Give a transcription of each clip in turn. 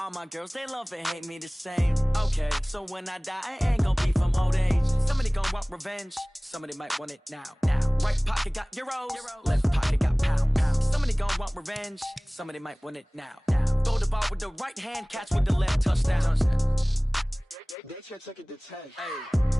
All my girls, they love and hate me the same. Okay, so when I die, I ain't gonna be from old age. Somebody gon' want revenge, somebody might want it now. Right pocket got euros, left pocket got pounds. Somebody gon' want revenge, somebody might want it now. Throw the ball with the right hand, catch with the left, touchdown. They can't take it to 10. Hey.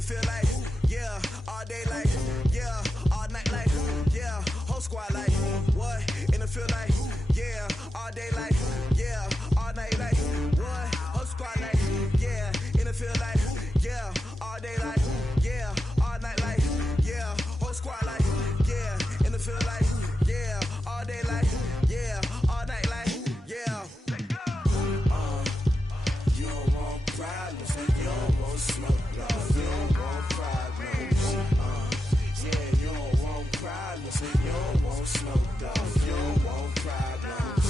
Feel like, yeah, all day like, yeah, all night like, yeah, whole squad like, what? In the feel like, yeah, all day like, yeah, all night like, what? Whole squad like, yeah, in the feel like, yeah, all day like, yeah, all night like, yeah, whole squad like, yeah, in the feel like, yeah, all day like, yeah, all night like, yeah. You don't want problems, you don't want smoke, no. You don't want problems, yeah, you don't want problems, you don't want smoke, dog, you don't want problems,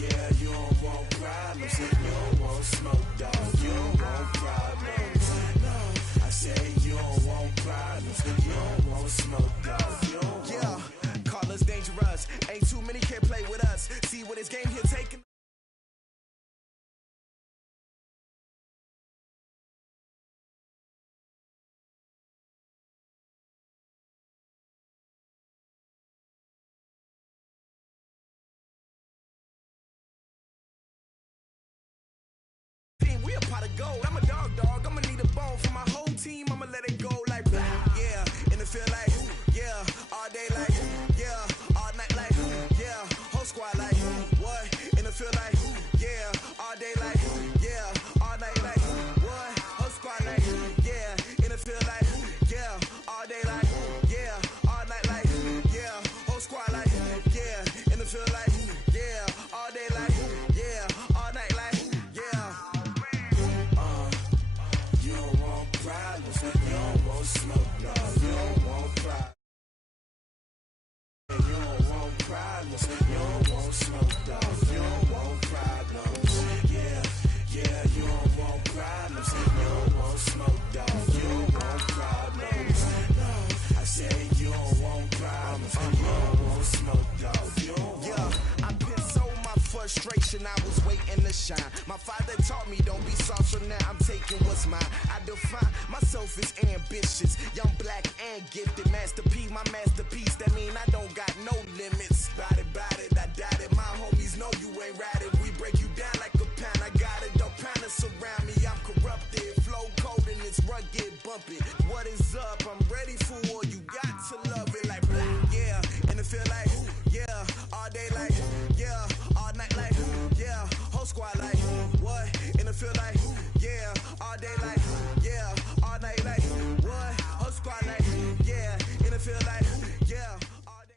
yeah, you don't want problems, you don't want smoke, dog, you don't want problems, no, I say you don't want problems, you don't want smoke, dog, you don't want. Yeah, call us dangerous, ain't too many can play with us, see what this game here taking. We a pot of gold. I'm a dog. I'ma need a bone for my whole team. I'ma let it go like blah. Yeah, and it feel like, yeah, all day like, yeah, all night like, yeah, whole squad like, what? And it feel like, yeah, all day like, yeah, all night like, what? Whole squad like, yeah, and it feel like, yeah, all day like, yeah, all night like, yeah, whole squad like, yeah, and it feel like, yeah, all day like, yeah, all night like, yeah. You don't want problems, you don't want smoke, no. You don't want problems. You don't want problems, you don't want smoke, dog. You don't want problems, yeah, you don't want problems, you don't want smoke, dog. You don't want problems, no. I say you don't want problems, you don't want smoke, dog. You don't want. Yeah, I've been so my frustration, I was waiting to shine. My father taught me don't be soft, so now I'm taking what's mine. I define myself as ambitious, young, black, and gifted. Master P, my masterpiece. That mean I don't got no limits. Bout it, I doubt it. My homies know you ain't ratted. We break you down like a pound. I got it, don't pound to surround me. I'm corrupted, flow cold and it's rugged, bumpy. What is up? I'm ready for war. You got to love it like blah. Yeah, and it feel like, yeah, all day like, yeah, all night like, yeah, whole squad like, what? And it feel like, yeah, all day like, yeah, all night like, what? Whole squad like, yeah, and it feel like, yeah, all day.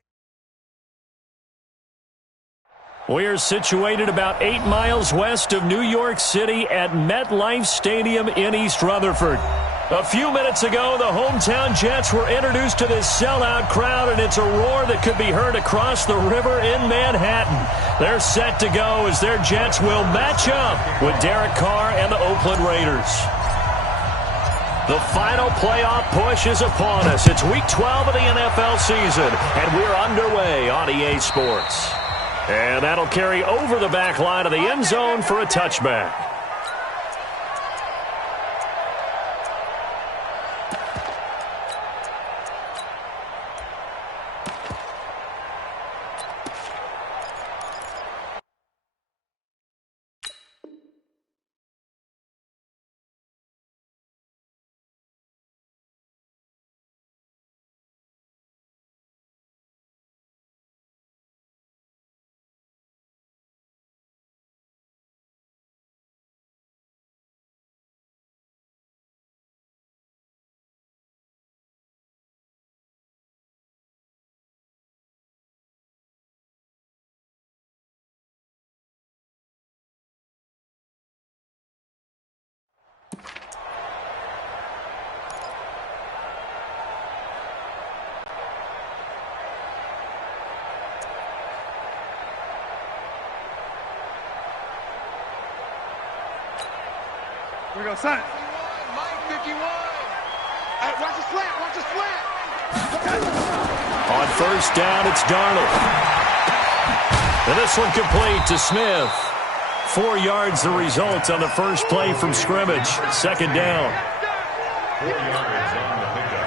We're situated about 8 miles west of New York City at MetLife Stadium in East Rutherford. A few minutes ago, the hometown Jets were introduced to this sellout crowd, and it's a roar that could be heard across the river in Manhattan. They're set to go as their Jets will match up with Derek Carr and the Oakland Raiders. The final playoff push is upon us. It's Week 12 of the NFL season, and we're underway on EA Sports. And that'll carry over the back line of the end zone for a touchback. we go, son. Mike 51. Hey, watch the slant. Watch the slant. On first down, it's Darnold. And this one complete to Smith. 4 yards the result on the first play from scrimmage. Second down.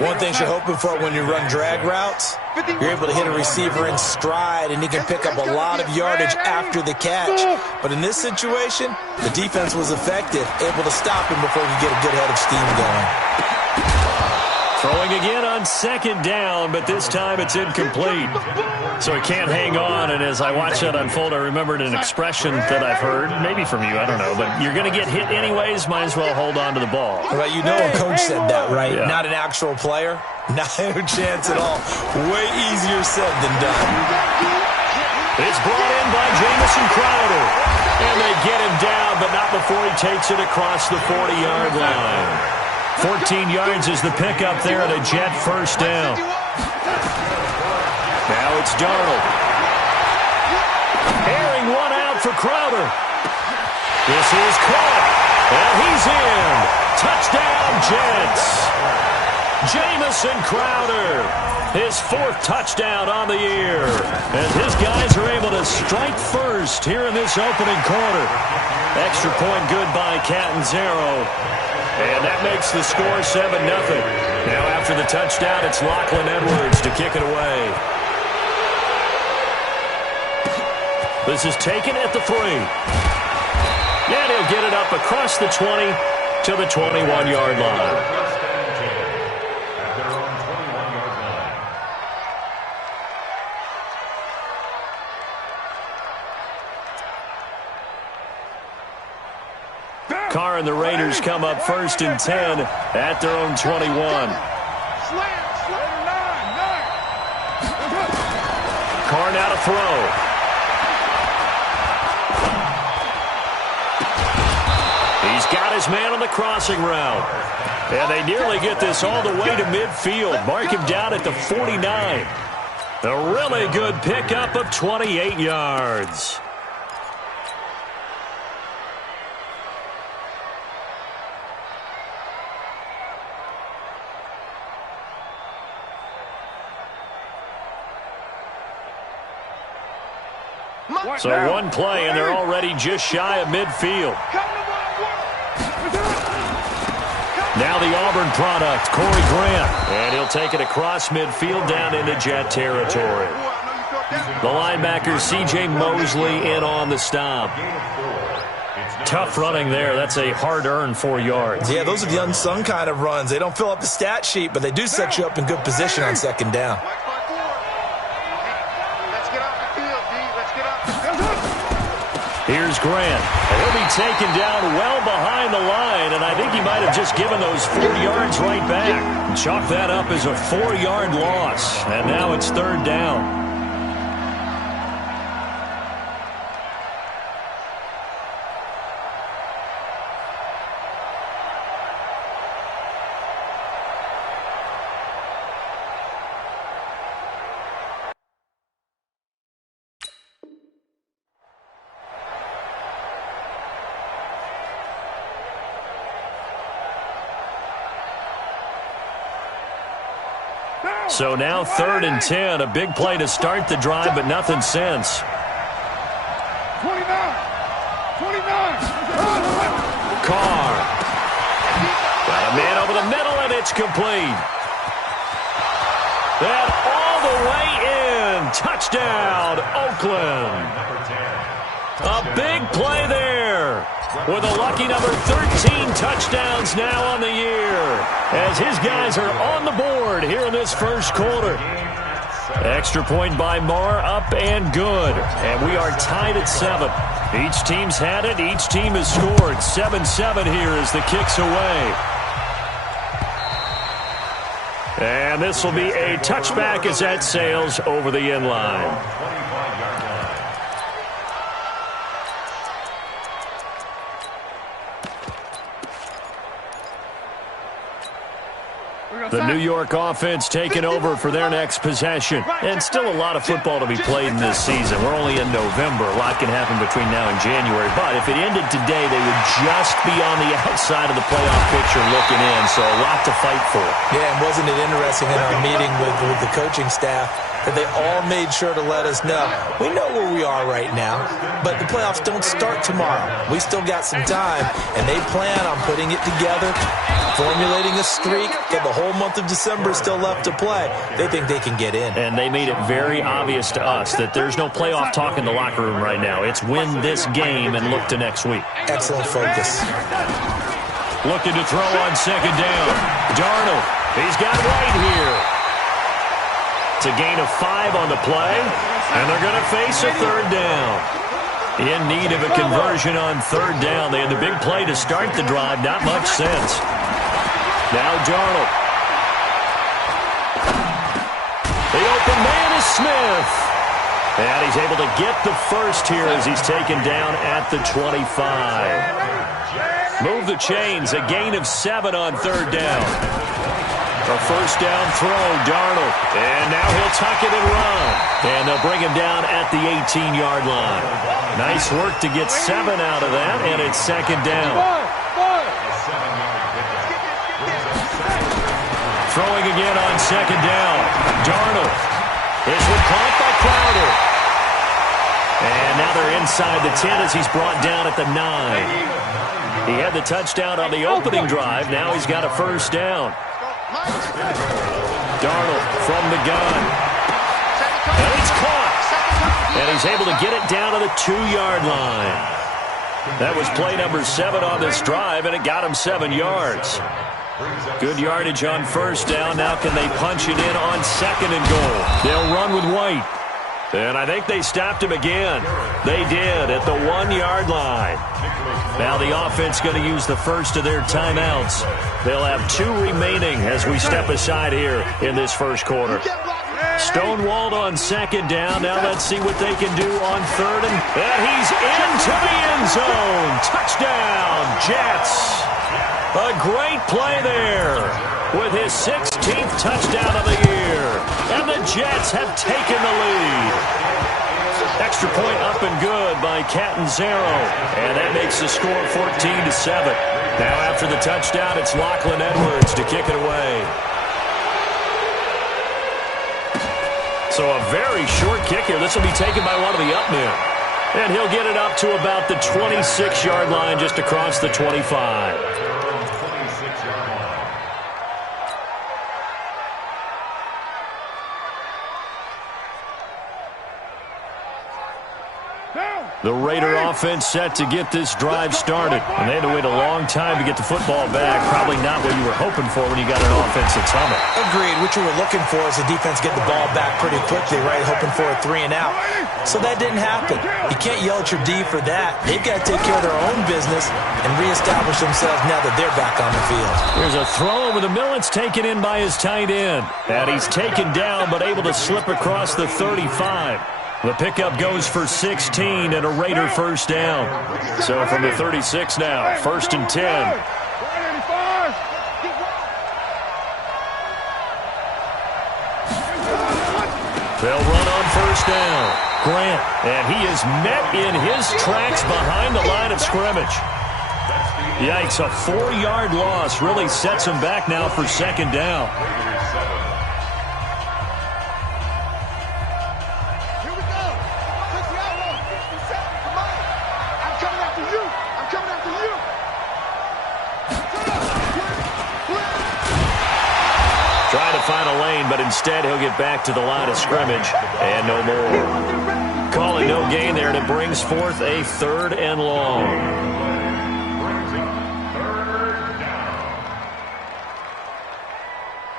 One thing you're hoping for when you run drag routes, you're able to hit a receiver in stride, and he can pick up a lot of yardage after the catch. But in this situation, the defense was effective, able to stop him before he could get a good head of steam going. Throwing again on second down, but this time it's incomplete. So he can't hang on, and as I watched that unfold, I remembered an expression that I've heard, maybe from you, I don't know, but you're going to get hit anyways, might as well hold on to the ball. Well, you know a coach said that, right? Yeah. Not an actual player. Not a chance at all. Way easier said than done. It's brought in by Jamison Crowder. And they get him down, but not before he takes it across the 40-yard line. 14 yards is the pickup there at a Jet first down. Now it's Darnold. Airing one out for Crowder. This is caught. And he's in. Touchdown, Jets. Jamison Crowder. His 4th touchdown on the year. And his guys are able to strike first here in this opening quarter. Extra point good by Catanzaro. And that makes the score 7-0. Now after the touchdown, it's Lachlan Edwards to kick it away. This is taken at the 3. And he'll get it up across the 20 to the 21-yard line. Carr and the Raiders come up first and 10 at their own 21. Carr now to throw. He's got his man on the crossing route. And they nearly get this all the way to midfield. Mark him down at the 49. A really good pickup of 28 yards. So one play, and they're already just shy of midfield. Now the Auburn product, Corey Grant. And he'll take it across midfield down into Jet territory. The linebacker, C.J. Mosley, in on the stop. Tough running there. That's a hard-earned 4 yards. Yeah, those are the unsung kind of runs. They don't fill up the stat sheet, but they do set you up in good position on second down. Here's Grant. He'll be taken down well behind the line, and I think he might have just given those 4 yards right back. Chalk that up as a 4-yard loss, and now it's third down. So now 3rd and 10, a big play to start the drive, but nothing since. 29. Carr. Got a man over the middle, and it's complete. And all the way in. Touchdown, Oakland. A big play there. With a lucky number 13 touchdowns now on the year, as his guys are on the board here in this first quarter. Extra point by Marr, up and good. And we are tied at 7. Each team's had it. Each team has scored. 7-7 here as the kick's away. And this will be a touchback as that sails over the end line. We go, The New York offense taking over for their next possession. And still a lot of football to be played in this season. We're only in November. A lot can happen between now and January. But if it ended today, they would just be on the outside of the playoff picture looking in. So a lot to fight for. Yeah, and wasn't it interesting in our meeting with the coaching staff that they all made sure to let us know, we know where we are right now, but the playoffs don't start tomorrow. We still got some time, and they plan on putting it together, formulating a streak, get the whole month of December still left to play. They think they can get in. And they made it very obvious to us that there's no playoff talk in the locker room right now. It's win this game and look to next week. Excellent focus. Looking to throw on second down. Darnold, he's got White here. It's a gain of 5 on the play, and they're going to face a third down. In need of a conversion on third down. They had the big play to start the drive. Not much sense. Now Darnold. The open man is Smith. And he's able to get the first here as he's taken down at the 25. Move the chains. A gain of 7 on third down. A first down throw, Darnold. And now he'll tuck it and run. And they'll bring him down at the 18-yard line. Nice work to get 7 out of that, and it's second down. Throwing again on second down. Darnold. This one caught by Crowder. And now they're inside the 10 as he's brought down at the 9. He had the touchdown on the opening drive. Now he's got a first down. Darnold from the gun. And he's caught. And he's able to get it down to the 2-yard line. That was play number 7 on this drive, and it got him 7 yards. Good yardage on first down. Now can they punch it in on second and goal? They'll run with White. And I think they stopped him again. They did at the 1-yard line. Now the offense going to use the first of their timeouts. They'll have 2 remaining as we step aside here in this first quarter. Stonewalled on second down. Now let's see what they can do on third. And he's into the end zone. Touchdown, Jets. A great play there with his 16th touchdown of the year. And the Jets have taken the lead. Extra point up and good by Catanzaro. And that makes the score 14-7. Now after the touchdown, it's Lachlan Edwards to kick it away. So a very short kick here. This will be taken by one of the up men. And he'll get it up to about the 26-yard line just across the 25. The Raider offense set to get this drive started. And they had to wait a long time to get the football back. Probably not what you were hoping for when you got an offense that's humming. Agreed. What you were looking for is the defense get the ball back pretty quickly, right? Hoping for a 3 and out. So that didn't happen. You can't yell at your D for that. They've got to take care of their own business and reestablish themselves now that they're back on the field. Here's a throw over the middle. It's taken in by his tight end. And he's taken down but able to slip across the 35. The pickup goes for 16 and a Raider first down. So from the 36 now, 1st and 10. They'll run on first down. Grant, and he is met in his tracks behind the line of scrimmage. Yikes, a 4-yard loss really sets him back now for second down. Find a lane, but instead he'll get back to the line of scrimmage and no more. Calling no gain there, and it brings forth a 3rd and long.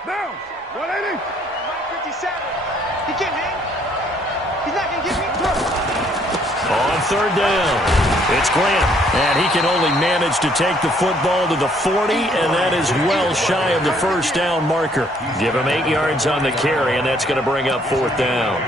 Down, 180. 57. He can't hang. He's not going to get me. On third down, it's Grant, and he can only manage to take the football to the 40, and that is well shy of the first down marker. Give him 8 yards on the carry, and that's going to bring up 4th down.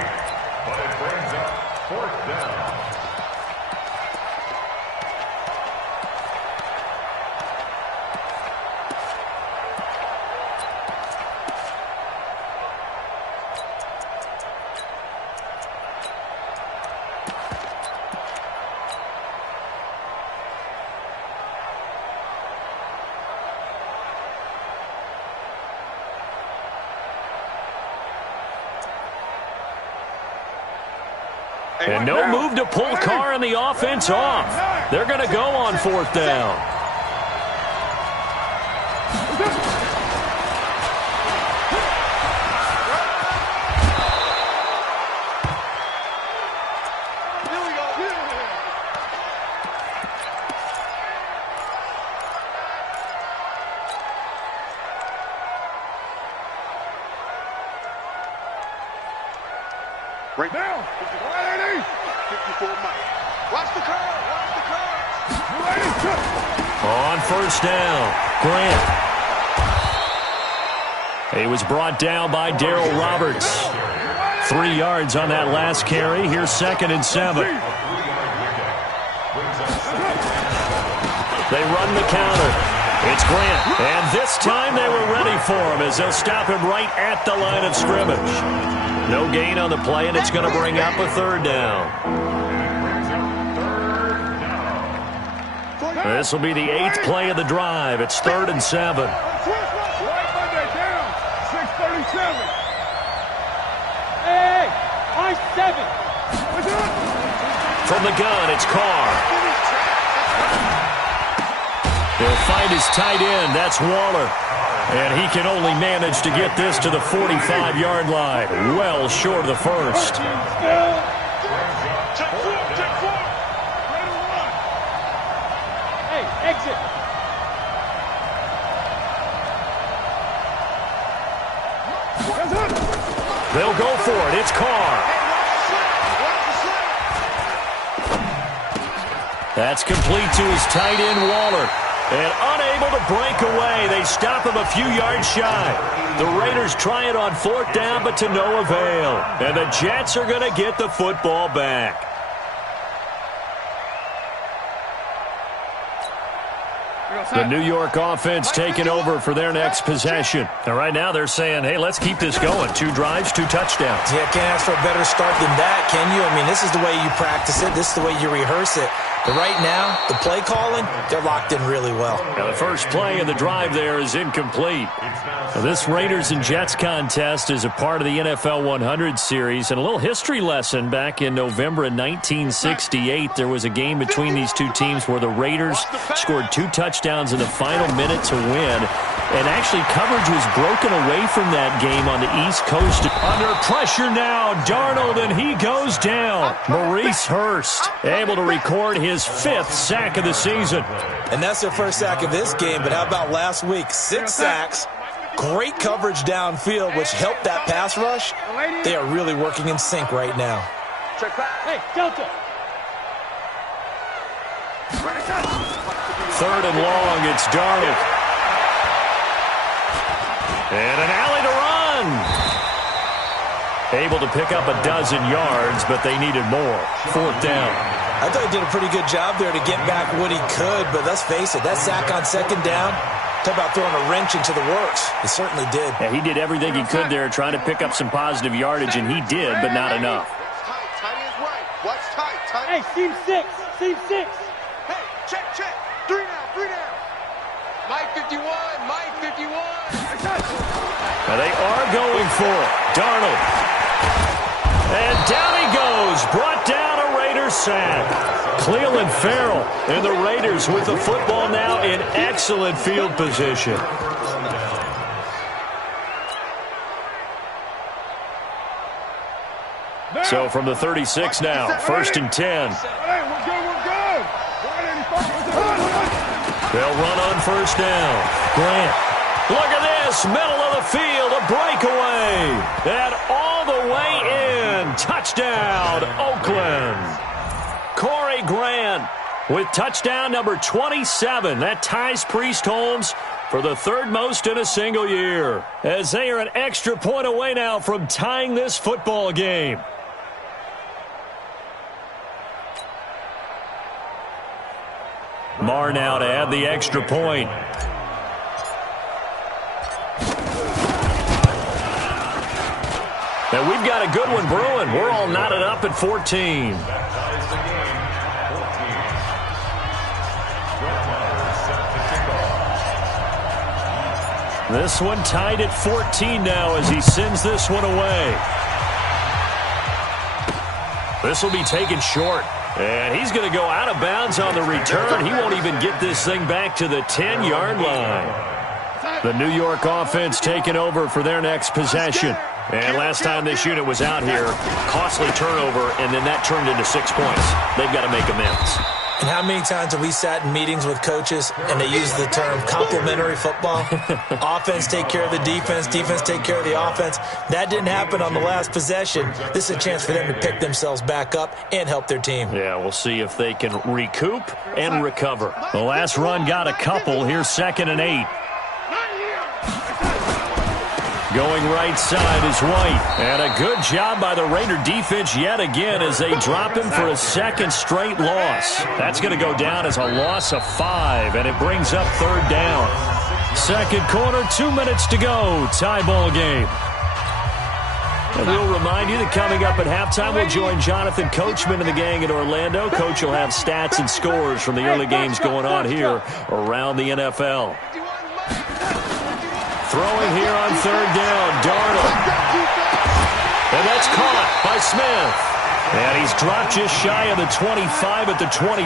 And no move to pull Carr and the offense off. They're going to go on 4th down. Right now. 54 Mike. Watch the curve. Watch the curve. On 1st down, Grant. He was brought down by Darryl Roberts. 3 yards on that last carry. Here's 2nd and 7. They run the counter. It's Grant. And this time they were ready for him as they'll stop him right at the line of scrimmage. No gain on the play, and it's going to bring up a 3rd down. This will be the 8th play of the drive. It's 3rd and 7. Hey, I-7. From the gun, it's Carr. He'll find his tight end. That's Waller. And he can only manage to get this to the 45-yard line. Well short of the first. Hey, exit. They'll go for it. It's Carr. That's complete to his tight end, Waller. And unable to break away, they stop him a few yards shy. The Raiders try it on 4th down, but to no avail. And the Jets are going to get the football back. The New York offense taking over for their next possession. And right now they're saying, hey, let's keep this going. 2 drives, 2 touchdowns. Yeah, can't ask for a better start than that, can you? I mean, this is the way you practice it. This is the way you rehearse it. But right now, the play calling, they're locked in really well. Now the first play of the drive there is incomplete. Now this Raiders and Jets contest is a part of the NFL 100 series. And a little history lesson, back in November of 1968, there was a game between these two teams where the Raiders scored 2 touchdowns in the final minute to win. And actually coverage was broken away from that game on the East Coast. Under pressure now, Darnold, and he goes down. Maurice Hurst able to record his 5th sack of the season. And that's their first sack of this game, but how about last week? 6 sacks, great coverage downfield, which helped that pass rush. They are really working in sync right now. Hey, Delta. 3rd and long, it's Darnold. And an alley to run. Able to pick up a dozen yards, but they needed more. 4th down. I thought he did a pretty good job there to get back what he could, but let's face it, that sack on 2nd down, talk about throwing a wrench into the works. He certainly did. Yeah, he did everything he could there trying to pick up some positive yardage, and he did, but not enough. Tight is right. Watch tight. Hey, seam 6. Seam 6. Hey, check. 3 down. Mike 51. Mike 51. Now they are going for it. Darnold. And down he goes. Brought down a Raiders sack. Cleveland Farrell and the Raiders with the football now in excellent field position. So from the 36 now, 1st and 10. Hey, we're good. They'll run on 1st down. Grant. Look at this. Middle of the field. A breakaway. And all the way in. Touchdown, Oakland. Corey Grant with touchdown number 27. That ties Priest Holmes for the 3rd most in a single year, as they are an extra point away now from tying this football game. Marr now to add the extra point. And we've got a good one brewing. We're all knotted up at 14. This one tied at 14 now as he sends this one away. This will be taken short. And he's going to go out of bounds on the return. He won't even get this thing back to the 10-yard line. The New York offense taking over for their next possession. And last time this unit was out here, costly turnover, and then that turned into 6 points. They've got to make amends. And how many times have we sat in meetings with coaches and they use the term complementary football? Offense take care of the defense, defense take care of the offense. That didn't happen on the last possession. This is a chance for them to pick themselves back up and help their team. Yeah, we'll see if they can recoup and recover. The last run got a couple. Here's 2nd and 8. Going right side is White. And a good job by the Raider defense yet again as they drop him for a second straight loss. That's going to go down as a loss of 5, and it brings up 3rd down. Second quarter, 2 minutes to go. Tie ball game. And we'll remind you that coming up at halftime, we'll join Jonathan Coachman and the gang in Orlando. Coach will have stats and scores from the early games going on here around the NFL. Throwing here on 3rd down, Darnold. And that's caught by Smith. And he's dropped just shy of the 25 at the 24.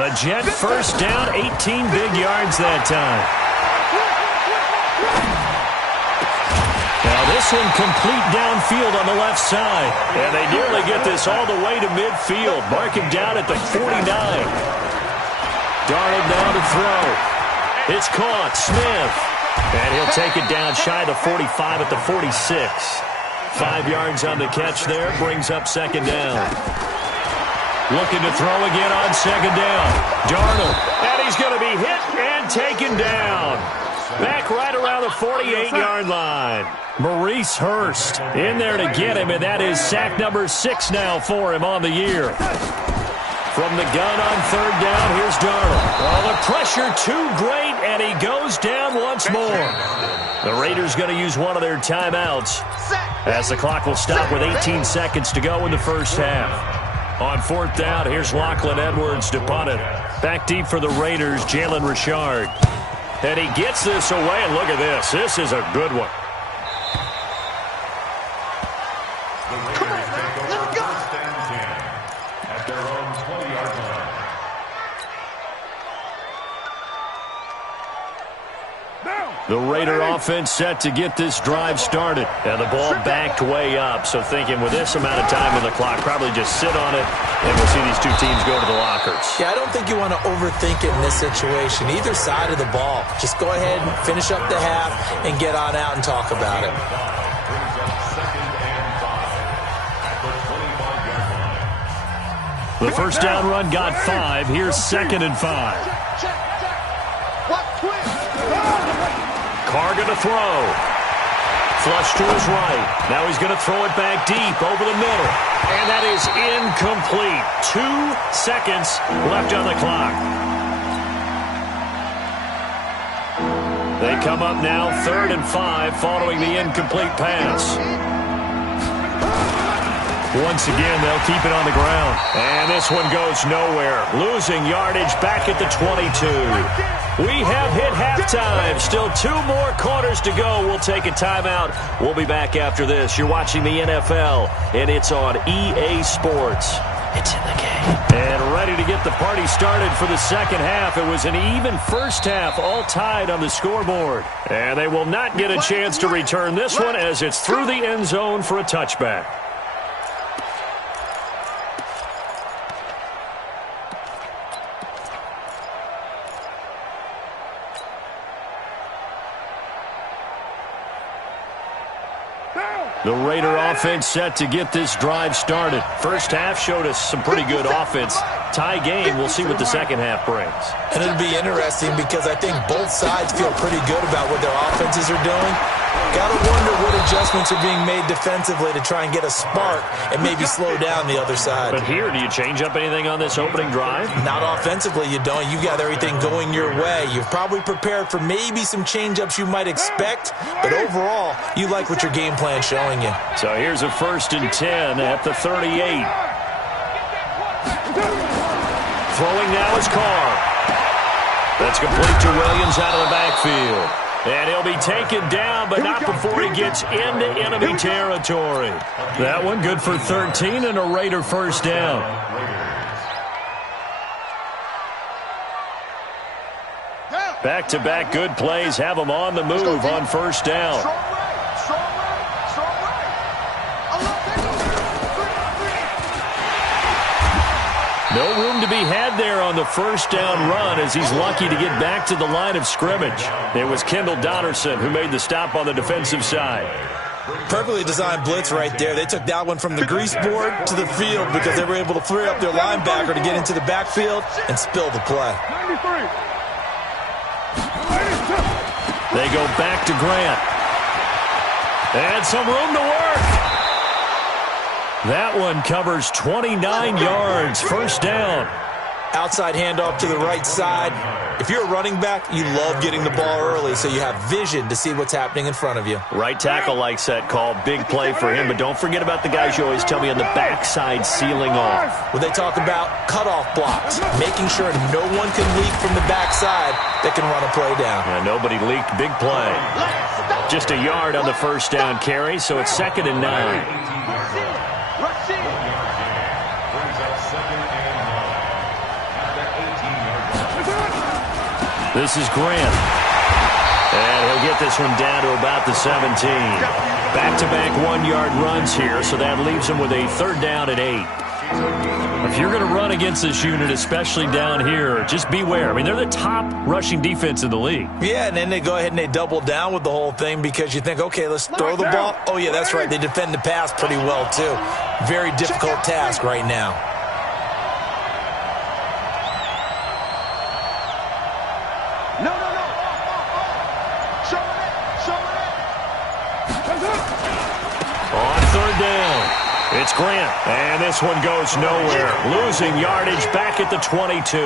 A Jet first down, 18 big yards that time. Now this one complete downfield on the left side. And they nearly get this all the way to midfield. Mark him down at the 49. Darnold down to throw. It's caught, Smith. And he'll take it down shy of the 45 at the 46. 5 yards on the catch there. Brings up 2nd down. Looking to throw again on 2nd down. Darnold. And he's going to be hit and taken down. Back right around the 48-yard line. Maurice Hurst in there to get him, and that is sack number 6 now for him on the year. From the gun on 3rd down, here's Darnold. Oh, the pressure too great, and he goes down once more. The Raiders going to use one of their timeouts as the clock will stop with 18 seconds to go in the first half. On 4th down, here's Lachlan Edwards to punt it. Back deep for the Raiders, Jalen Richard. And he gets this away, and look at this. This is a good one. The Raider offense set to get this drive started. And the ball backed way up. So thinking with this amount of time on the clock, probably just sit on it, and we'll see these two teams go to the lockers. Yeah, I don't think you want to overthink it in this situation. Either side of the ball. Just go ahead and finish up the half and get on out and talk about it. The first down run got 5. Here's 2nd and 5. Carr going to throw. Flush to his right. Now he's going to throw it back deep over the middle. And that is incomplete. 2 seconds left on the clock. They come up now 3rd and 5 following the incomplete pass. Once again, they'll keep it on the ground. And this one goes nowhere. Losing yardage back at the 22. We have hit halftime. Still 2 more quarters to go. We'll take a timeout. We'll be back after this. You're watching the NFL, and it's on EA Sports. It's in the game. And ready to get the party started for the second half. It was an even first half, all tied on the scoreboard. And they will not get a chance to return this one as it's through the end zone for a touchback. The Raider offense set to get this drive started. First half showed us some pretty good offense. Tie game, we'll see what the second half brings. And it'll be interesting because I think both sides feel pretty good about what their offenses are doing. Got to wonder what adjustments are being made defensively to try and get a spark and maybe slow down the other side. But here, do you change up anything on this opening drive? Not offensively, you don't. You got everything going your way. You've probably prepared for maybe some change-ups you might expect, but overall, you like what your game plan's showing you. So here's a 1st and 10 at the 38. Throwing now is Carr. That's complete to Williams out of the backfield. And he'll be taken down, but not before he gets into enemy territory. That one good for 13 and a Raider first down. Back-to-back good plays have them on the move on first down. No room to be had there on the first down run as he's lucky to get back to the line of scrimmage. It was Kendall Donnerson who made the stop on the defensive side. Perfectly designed blitz right there. They took that one from the grease board to the field because they were able to free up their linebacker to get into the backfield and spill the play. They go back to Grant. And some room to work. That one covers 29 yards, first down. Outside handoff to the right side. If you're a running back, you love getting the ball early so you have vision to see what's happening in front of you. Right tackle likes that call. Big play for him, but don't forget about the guys you always tell me on the backside sealing off. When they talk about cutoff blocks, making sure no one can leak from the backside that can run a play down. Yeah, nobody leaked. Big play. Just a yard on the first down carry, so it's 2nd and 9. This is Grant. And he'll get this one down to about the 17. Back-to-back 1-yard runs here, so that leaves him with a 3rd down and 8. If you're going to run against this unit, especially down here, just beware. I mean, they're the top rushing defense in the league. Yeah, and then they go ahead and they double down with the whole thing because you think, okay, let's throw the ball. Oh, yeah, that's right. They defend the pass pretty well, too. Very difficult task right now. It's Grant, and this one goes nowhere. Losing yardage back at the 22.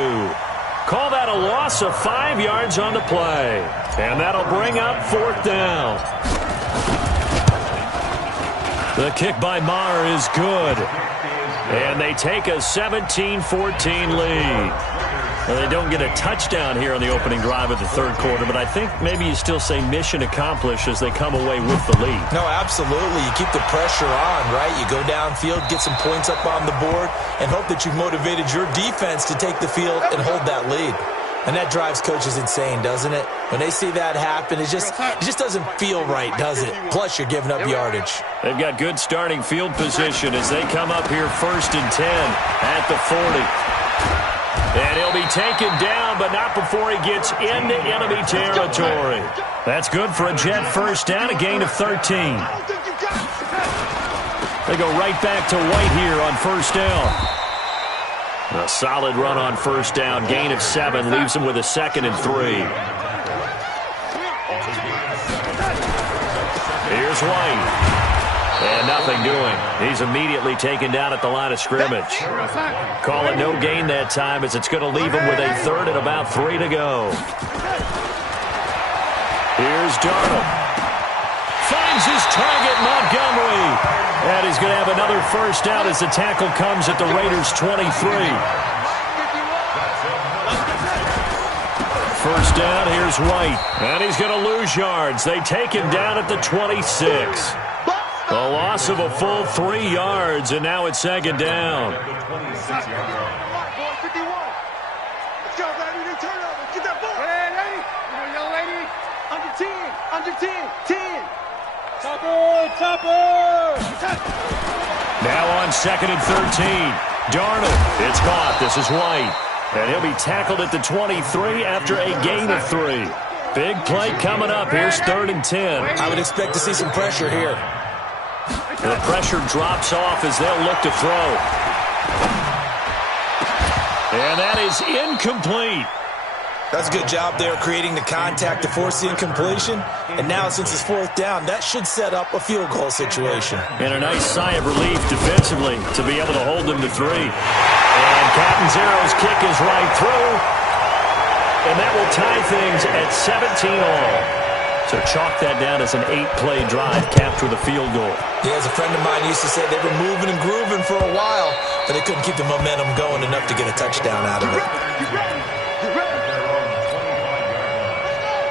Call that a loss of 5 yards on the play. And that'll bring up 4th down. The kick by Maher is good. And they take a 17-14 lead. Well, they don't get a touchdown here on the opening drive of the 3rd quarter, but I think maybe you still say mission accomplished as they come away with the lead. No, absolutely. You keep the pressure on, right? You go downfield, get some points up on the board, and hope that you've motivated your defense to take the field and hold that lead. And that drives coaches insane, doesn't it? When they see that happen, it just doesn't feel right, does it? Plus, you're giving up yardage. They've got good starting field position as they come up here 1st and 10 at the 40. And he'll be taken down, but not before he gets into enemy territory. That's good for a Jet first down, a gain of 13. They go right back to White here on first down. A solid run on first down, gain of 7, leaves him with a 2nd and 3. Here's White. And nothing doing. He's immediately taken down at the line of scrimmage. Call it no gain that time as it's going to leave him with a 3rd and about 3 to go. Here's Darnold. Finds his target, Montgomery. And he's going to have another first down as the tackle comes at the Raiders' 23. First down, here's White. And he's going to lose yards. They take him down at the 26. A loss of a full 3 yards, and now it's 2nd down. Now on 2nd and 13. Darnold, it's caught. This is White. And he'll be tackled at the 23 after a gain of 3. Big play coming up. Here's 3rd and 10. I would expect to see some pressure here. The pressure drops off as they'll look to throw. And that is incomplete. That's a good job there creating the contact to force the incompletion. And now since it's 4th down, that should set up a field goal situation. And a nice sigh of relief defensively to be able to hold them to 3. And Catanzaro's kick is right through. And that will tie things at 17 all. So chalk that down as an 8-play drive capped with a field goal. Yeah, as a friend of mine used to say, they were moving and grooving for a while, but they couldn't keep the momentum going enough to get a touchdown out of it.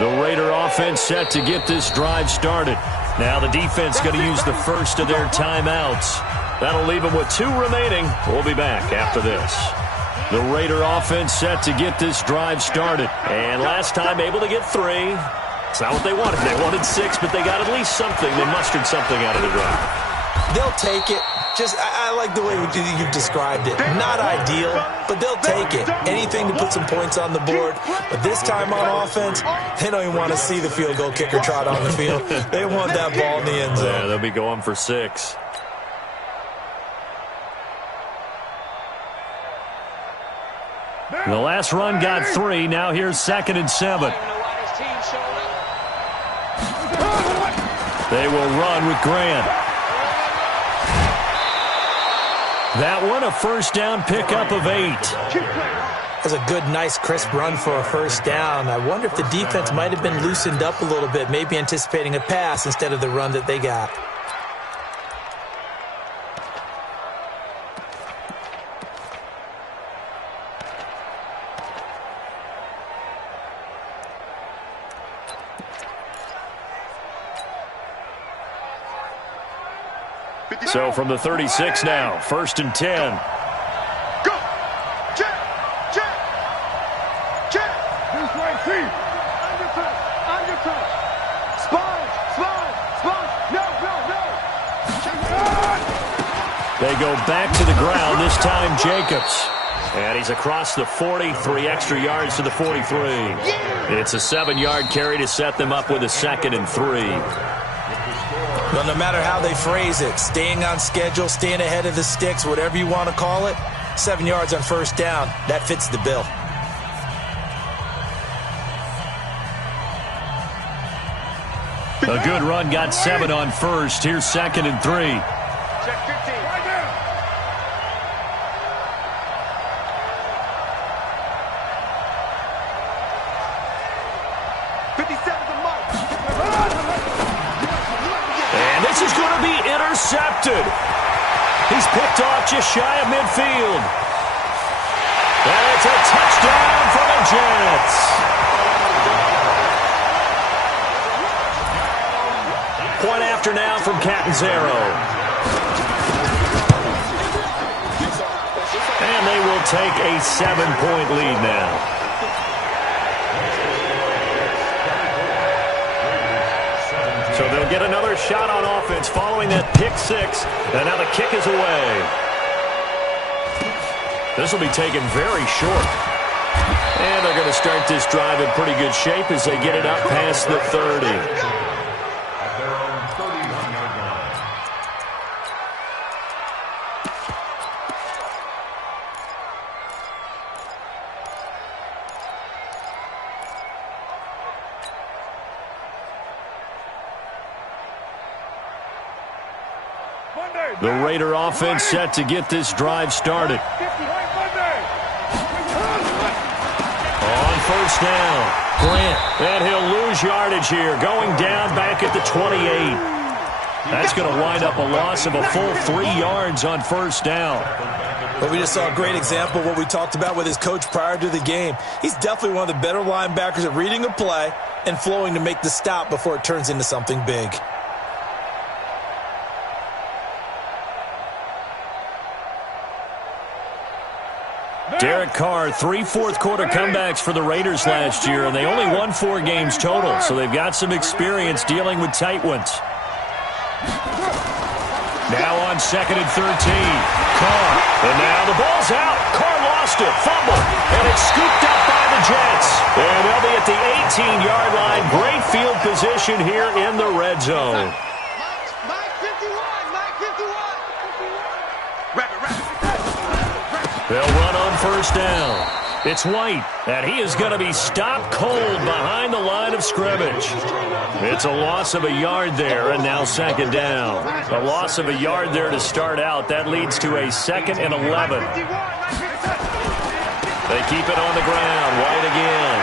The Raider offense set to get this drive started. Now the defense going to use the first of their timeouts. That'll leave them with 2 remaining. We'll be back after this. The Raider offense set to get this drive started. And last time able to get 3. It's not what they wanted. They wanted 6, but they got at least something. They mustered something out of the drive. They'll take it. I like the way you've described it. Not ideal, but they'll take it. Anything to put some points on the board. But this time on offense, they don't even want to see the field goal kicker trot on the field. They want that ball in the end zone. Yeah, they'll be going for 6. The last run got 3. Now here's 2nd and 7. They will run with Grant. That one, a first down pickup of 8. That's a good, nice, crisp run for a first down. I wonder if the defense might have been loosened up a little bit, maybe anticipating a pass instead of the run that they got. So from the 36 now, 1st and 10. Go! Check! Check! Check! This way, team! Undercut! Undercut! Sponge! Sponge! Sponge! No! No! No! They go back to the ground, this time Jacobs. And he's across the 40, 3 extra yards to the 43. It's a 7-yard carry to set them up with a 2nd and 3. Well, no matter how they phrase it, staying on schedule, staying ahead of the sticks, whatever you want to call it, 7 yards on first down, that fits the bill. A good run got 7 on first. Here's 2nd and 3. Check 15. Right there. This is going to be intercepted. He's picked off just shy of midfield. And it's a touchdown for the Jets. Point after now from Catanzaro. And they will take a 7-point lead now. So they'll get another shot on offense following that pick 6. And now the kick is away. This will be taken very short. And they're going to start this drive in pretty good shape as they get it up past the 30. The Raider offense set to get this drive started. On first down, Grant. And he'll lose yardage here, going down back at the 28. That's going to wind up a loss of a full 3 yards on first down. But we just saw a great example of what we talked about with his coach prior to the game. He's definitely one of the better linebackers at reading a play and flowing to make the stop before it turns into something big. Derek Carr, 3 fourth-quarter comebacks for the Raiders last year, and they only won 4 games total, so they've got some experience dealing with tight ones. Now on 2nd and 13. Carr, and now the ball's out. Carr lost it, fumble, and it's scooped up by the Jets. And they'll be at the 18-yard line. Great field position here in the red zone. Mike 51! Mike 51! Wrap it. They'll run on first down. It's White, and he is going to be stopped cold behind the line of scrimmage. It's a loss of a yard there, and now 2nd down. A loss of a yard there to start out. That leads to a 2nd and 11. They keep it on the ground. White again.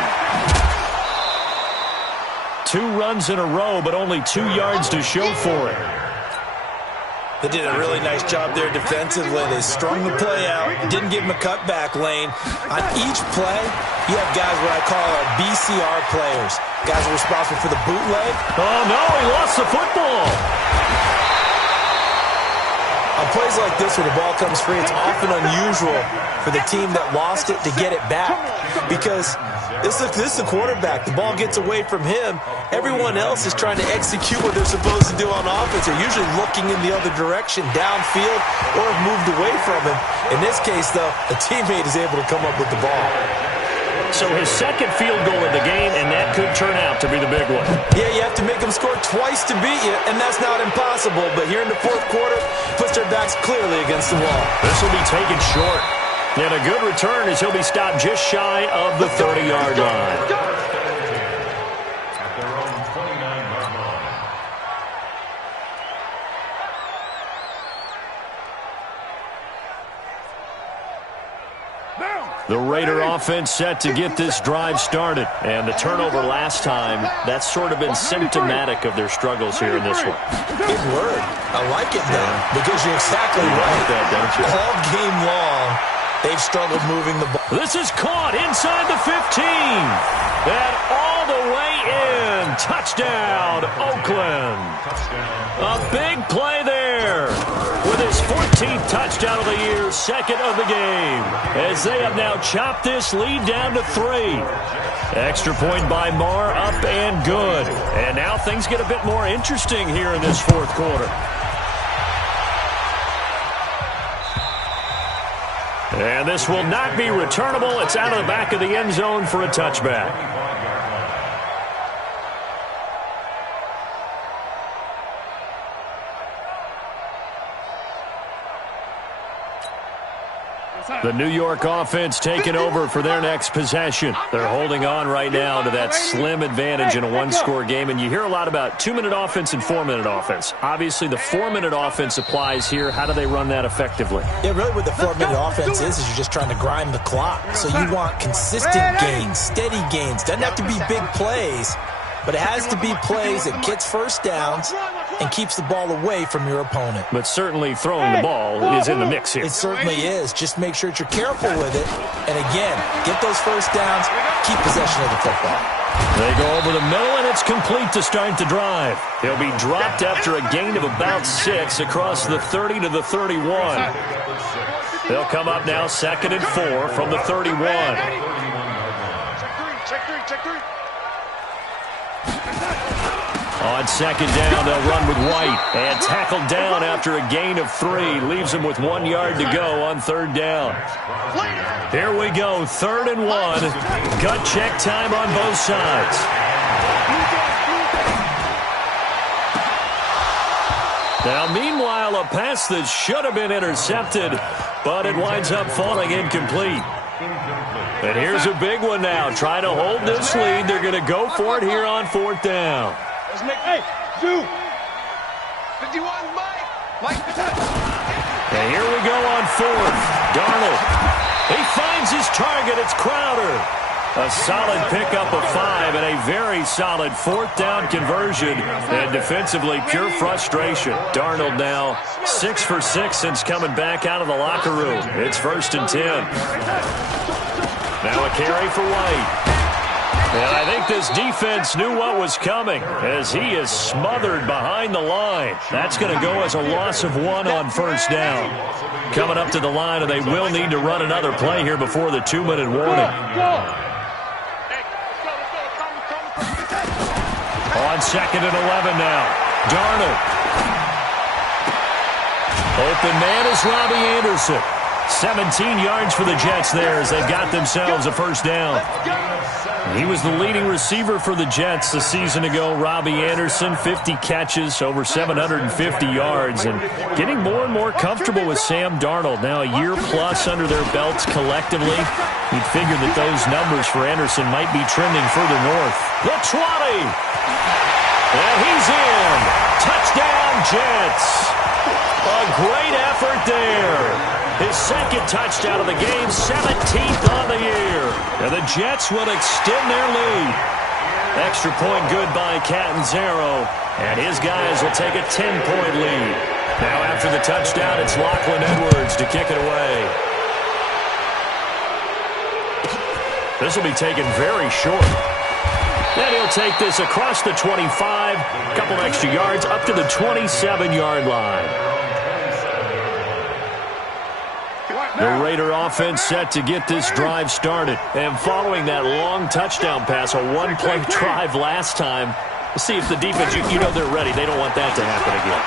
2 runs in a row, but only 2 yards to show for it. They did a really nice job there defensively. They strung the play out, didn't give him a cutback lane. On each play, you have guys what I call our BCR players. Guys are responsible for the bootleg. Oh, no, he lost the football. On plays like this where the ball comes free, it's often unusual for the team that lost it to get it back because this is the quarterback. The ball gets away from him. Everyone else is trying to execute what they're supposed to do on offense. They're usually looking in the other direction, downfield, or have moved away from him. In this case, though, a teammate is able to come up with the ball. So his second field goal of the game, and that could turn out to be the big one. Yeah, you have to make them score twice to beat you, and that's not impossible. But here in the fourth quarter, puts their backs clearly against the wall. This will be taken short. And a good return as he'll be stopped just shy of the 30-yard line. The Raider offense set to get this drive started. And the turnover last time, that's sort of been symptomatic of their struggles here in this one. Good word. I like it, though, because you're exactly right. That, don't you? All game long, they've struggled moving the ball. This is caught inside the 15. And all the way in. Touchdown, Oakland. A big play there. With his 14th touchdown of the year, second of the game. As they have now chopped this lead down to 3. Extra point by Marr, up and good. And now things get a bit more interesting here in this fourth quarter. And this will not be returnable. It's out of the back of the end zone for a touchback. The New York offense taking over for their next possession. They're holding on right now to that slim advantage in a one-score game. And you hear a lot about 2-minute offense and 4-minute offense. Obviously, the 4-minute offense applies here. How do they run that effectively? Yeah, really what the 4-minute offense is you're just trying to grind the clock. So you want consistent gains, steady gains. Doesn't have to be big plays, but it has to be plays that gets first downs and keeps the ball away from your opponent. But certainly throwing the ball is in the mix here. It certainly is. Just make sure that you're careful with it. And again, get those first downs, keep possession of the football. They go over the middle, and it's complete to start the drive. He'll be dropped after a gain of about 6 across the 30 to the 31. They'll come up now 2nd and 4 from the 31. Check three. On 2nd down, they'll run with White. And tackled down after a gain of 3. Leaves him with 1 yard to go on 3rd down. Here we go, 3rd and 1. Gut check time on both sides. Now, meanwhile, a pass that should have been intercepted, but it winds up falling incomplete. And here's a big one now. Trying to hold this lead. They're going to go for it here on 4th down. Hey, shoot! 51, Mike. And here we go on 4th. Darnold. He finds his target. It's Crowder. A solid pickup of 5 and a very solid 4th down conversion. And defensively, pure frustration. Darnold now 6 for 6 since coming back out of the locker room. It's 1st and 10. Now a carry for White. And I think this defense knew what was coming as he is smothered behind the line. That's going to go as a loss of 1 on 1st down. Coming up to the line, and they will need to run another play here before the 2-minute warning. On 2nd and 11 now. Darnold. Open man is Robbie Anderson. 17 yards for the Jets there as they've got themselves a 1st down. He was the leading receiver for the Jets a season ago. Robbie Anderson, 50 catches, over 750 yards, and getting more and more comfortable with Sam Darnold. Now a year plus under their belts collectively. You'd figure that those numbers for Anderson might be trending further north. The 20! And he's in! Touchdown, Jets! A great effort there. His 2nd touchdown of the game, 17th on the year. And the Jets will extend their lead. Extra point good by Catanzaro. And his guys will take a 10-point lead. Now after the touchdown, it's Lachlan Edwards to kick it away. This will be taken very short. And he'll take this across the 25, a couple extra yards, up to the 27-yard line. The Raider offense set to get this drive started. And following that long touchdown pass, a one-play drive last time, we'll see if the defense, you know they're ready. They don't want that to happen again.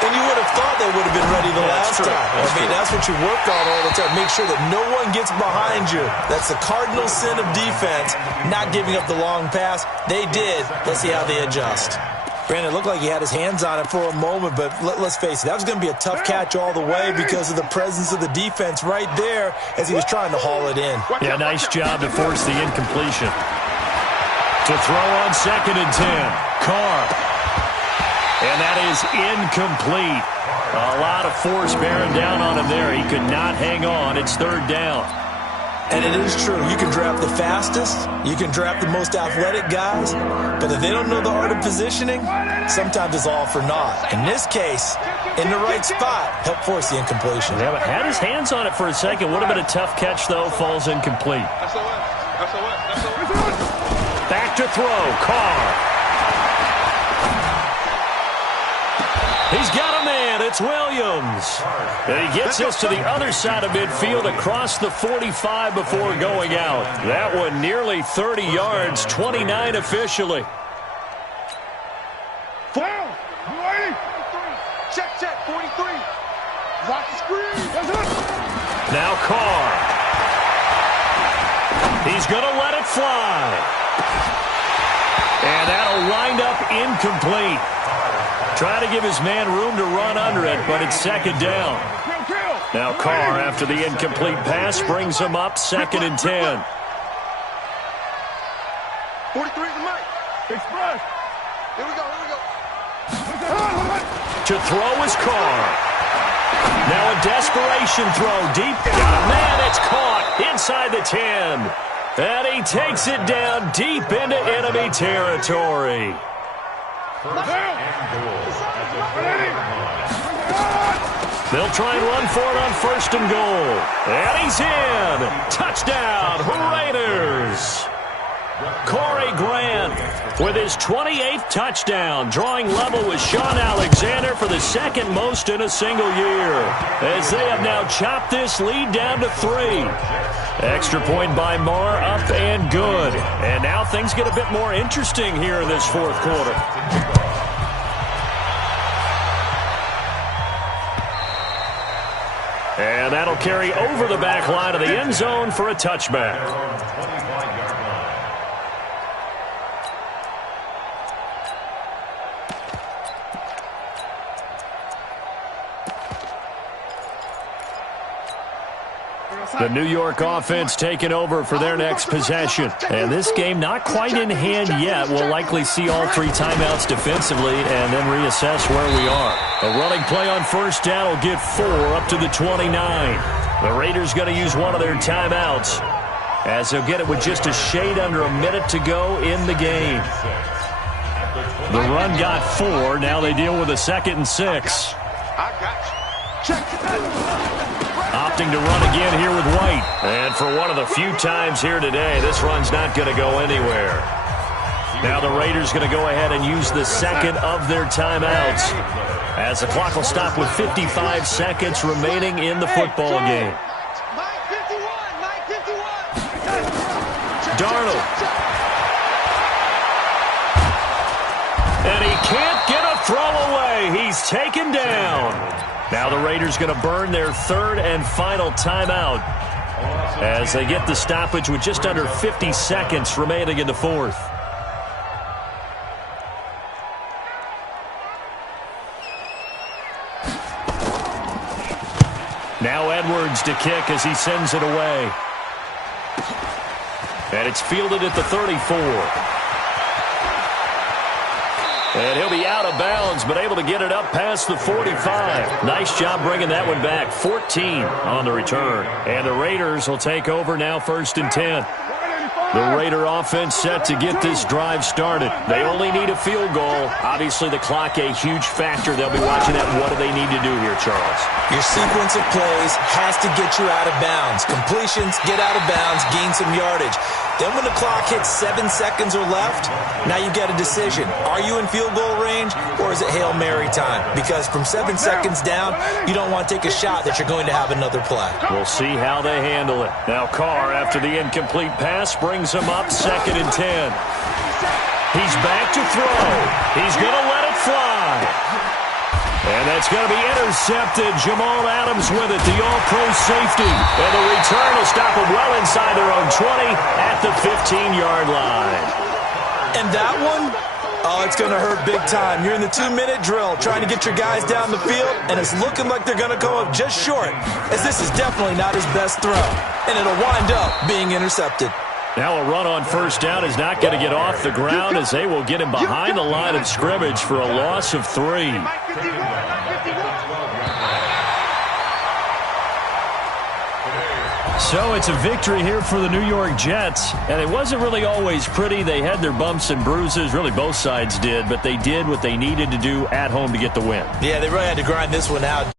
And you would have thought they would have been ready the last time. That's what you work on all the time. Make sure that no one gets behind you. That's the cardinal sin of defense, not giving up the long pass. They did. Let's see how they adjust. Brandon, it looked like he had his hands on it for a moment, but let's face it, that was going to be a tough catch all the way because of the presence of the defense right there as he was trying to haul it in. Yeah, nice job to force the incompletion. To throw on 2nd and 10, Carr. And that is incomplete. A lot of force bearing down on him there. He could not hang on. It's 3rd down. And it is true. You can draft the fastest. You can draft the most athletic guys. But if they don't know the art of positioning, sometimes it's all for naught. In this case, in the right spot, help force the incompletion. Yeah, but had his hands on it for a second. Would have been a tough catch, though. Falls incomplete. Back to throw. Carr. He's got a man. It's Williams. And he gets this to the other side of midfield across the 45 before going out. That one nearly 30 yards, 29 officially. Check, 43. Watch the screen. Now Carr. He's going to let it fly. And that'll wind up incomplete. Trying to give his man room to run under it, but it's 2nd down. Now Carr, after the incomplete pass, brings him up 2nd and 10. 43 is the mic. Express. Here we go. To throw is Carr. Now a desperation throw deep. Got a man, it's caught inside the 10. And he takes it down deep into enemy territory. They'll try and run for it on 1st and goal. And he's in. Touchdown, Raiders. Corey Grant with his 28th touchdown, drawing level with Sean Alexander for the 2nd most in a single year, as they have now chopped this lead down to 3. Extra point by Marr, up and good. And now things get a bit more interesting here in this 4th quarter. And that'll carry over the back line of the end zone for a touchback. The New York offense taking over for their next possession. And this game not quite in hand yet. We'll likely see all 3 timeouts defensively and then reassess where we are. A running play on 1st down will get 4 up to the 29. The Raiders going to use one of their timeouts as they'll get it with just a shade under a minute to go in the game. The run got 4. Now they deal with a 2nd and 6. I got you. Check. Opting to run again here with White. And for one of the few times here today, this run's not going to go anywhere. Now the Raiders going to go ahead and use the 2nd of their timeouts, as the clock will stop with 55 seconds remaining in the football game. Darnold. And he can't get a throw away. He's taken down. Now the Raiders going to burn their 3rd and final timeout as they get the stoppage with just under 50 seconds remaining in the 4th. Now Edwards to kick as he sends it away. And it's fielded at the 34. And he'll be out of bounds, but able to get it up past the 45. Nice job bringing that one back. 14 on the return. And the Raiders will take over now 1st and 10. The Raider offense set to get this drive started. They only need a field goal. Obviously, the clock a huge factor. They'll be watching that. What do they need to do here, Charles? Your sequence of plays has to get you out of bounds. Completions, get out of bounds, gain some yardage. Then when the clock hits 7 seconds or left, now you get a decision. Are you in field goal range, or is it Hail Mary time? Because from 7 seconds down, you don't want to take a shot that you're going to have another play. We'll see how they handle it. Now Carr, after the incomplete pass, brings him up 2nd and 10. He's back to throw. He's going to let it fly. And that's going to be intercepted. Jamal Adams with it, the all-pro safety. And the return will stop him well inside their own 20 at the 15-yard line. And that one, oh, it's going to hurt big time. You're in the 2-minute drill trying to get your guys down the field, and it's looking like they're going to come up just short, as this is definitely not his best throw. And it'll wind up being intercepted. Now a run on 1st down is not going to get off the ground, as they will get him behind the line of scrimmage for a loss of 3. So it's a victory here for the New York Jets, and it wasn't really always pretty. They had their bumps and bruises, really both sides did, but they did what they needed to do at home to get the win. Yeah, they really had to grind this one out.